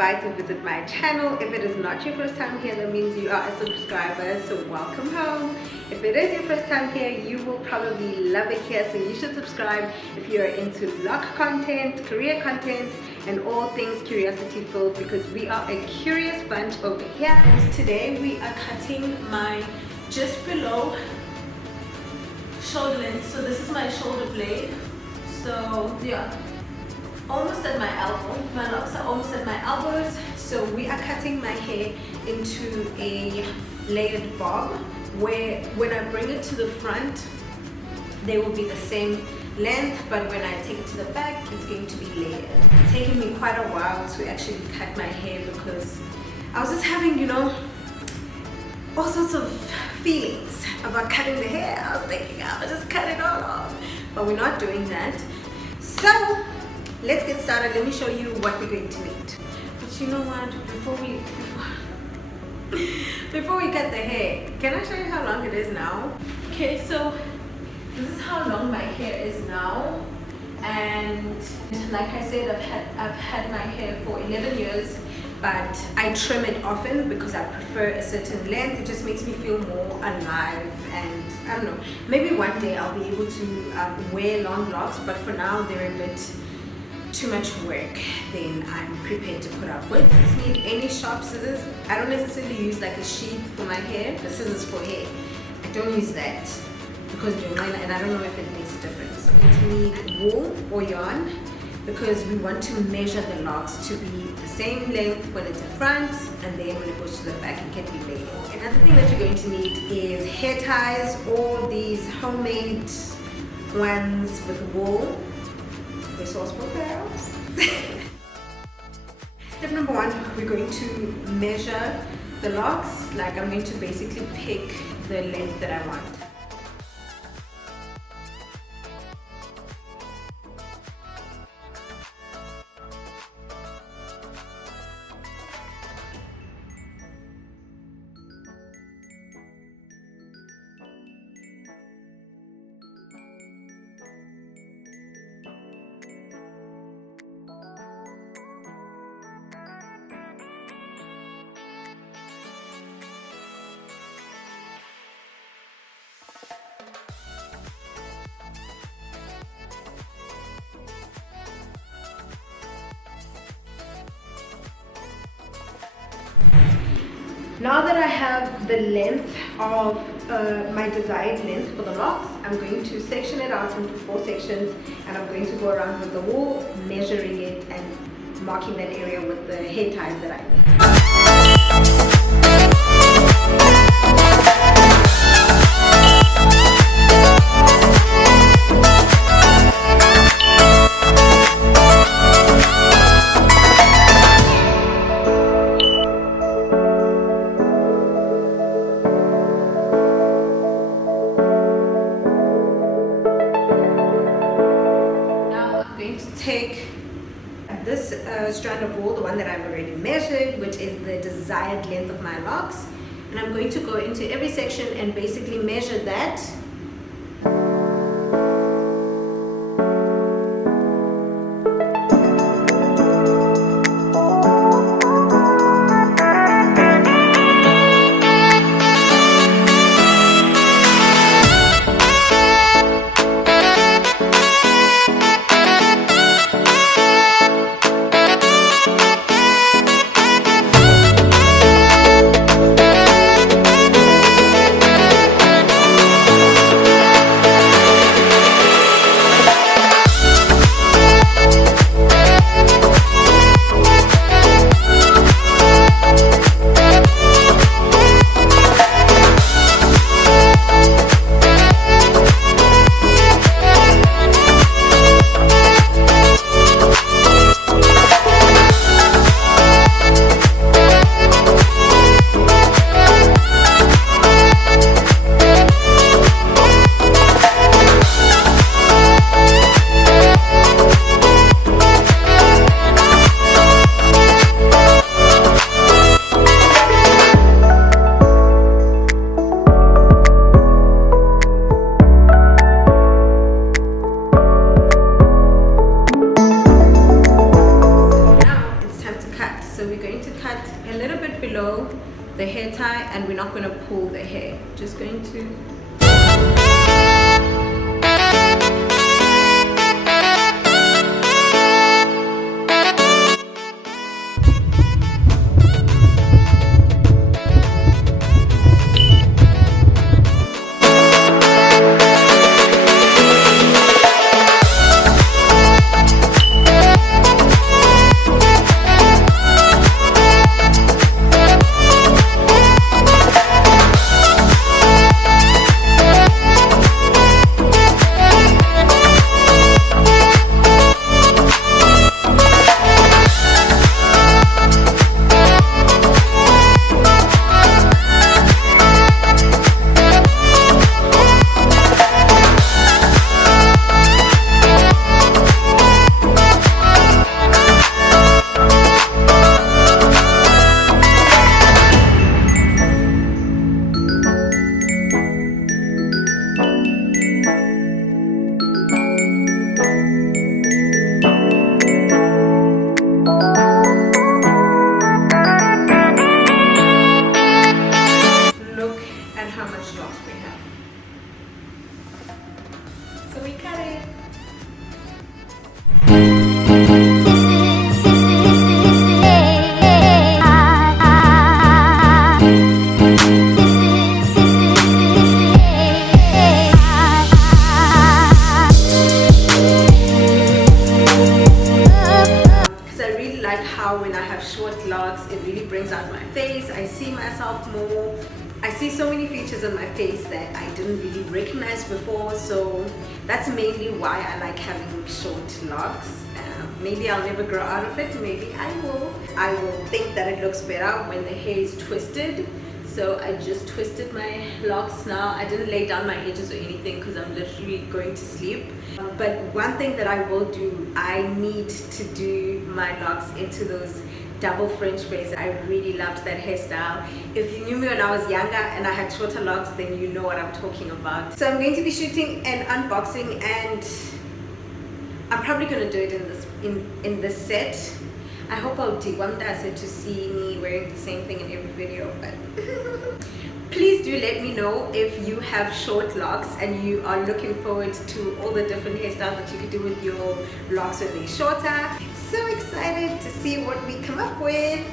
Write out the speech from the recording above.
by to visit my channel. If it is not your first time here, that means you are a subscriber, so welcome home. If it is your first time here, you will probably love it here, so you should subscribe if you are into loc content, career content, and all things curiosity filled, because we are a curious bunch over here. And today we are cutting my just below shoulder length. So this is my shoulder blade. So yeah, almost at my elbow. My locks are almost at my elbows. So we are cutting my hair into a layered bob, where when I bring it to the front, they will be the same length, but when I take it to the back, it's going to be layered. It's taken me quite a while to actually cut my hair because I was just having, you know, all sorts of feelings about cutting the hair. I was thinking I would just cut it all off, but we're not doing that. So let's get started. Let me show you what we're going to need. But you know what, before we cut the hair, can I show you how long it is now? Okay, so this is how long my hair is now, and like I said, I've had my hair for 11 years, but I trim it often because I prefer a certain length. It just makes me feel more alive, and I don't know, maybe one day I'll be able to wear long locks, but for now they're a bit too much work than I'm prepared to put up with. I just need any sharp scissors. I don't necessarily use like a sheath for my hair, the scissors for hair. I don't use that because and I don't know if it makes a difference. We need wool or yarn because we want to measure the locks to be the same length when it's in front, and then when it goes to the back it can be layered. Another thing that you're going to need is hair ties, or these homemade ones with wool. Resourceful girls. Step number one, we're going to measure the locks. Like, I'm going to basically pick the length that I want. Now that I have the length of my desired length for the locks, I'm going to section it out into 4 sections, and I'm going to go around with the wool, measuring it and marking that area with the hair ties that I need. Take this strand of wool, the one that I've already measured, which is the desired length of my locks, and I'm going to go into every section and basically measure that. bit below the hair tie, and we're not going to pull the hair. Just going to when I have short locks, it really brings out my face. I see myself more. I see so many features on my face that I didn't really recognize before, so that's mainly why I like having short locks. Maybe I'll never grow out of it, maybe I will. I will think that it looks better when the hair is twisted. So I just twisted my locks now. I didn't lay down my edges or anything because I'm literally going to sleep. But one thing that I will do, I need to do my locks into those double French braids. I really loved that hairstyle. If you knew me when I was younger and I had shorter locks, then you know what I'm talking about. So I'm going to be shooting an unboxing, and I'm probably going to do it in this set. I hope I'll do one day to see me wearing the same thing in every video, but please do let me know if you have short locks and you are looking forward to all the different hairstyles that you could do with your locks when they're shorter. So excited to see what we come up with.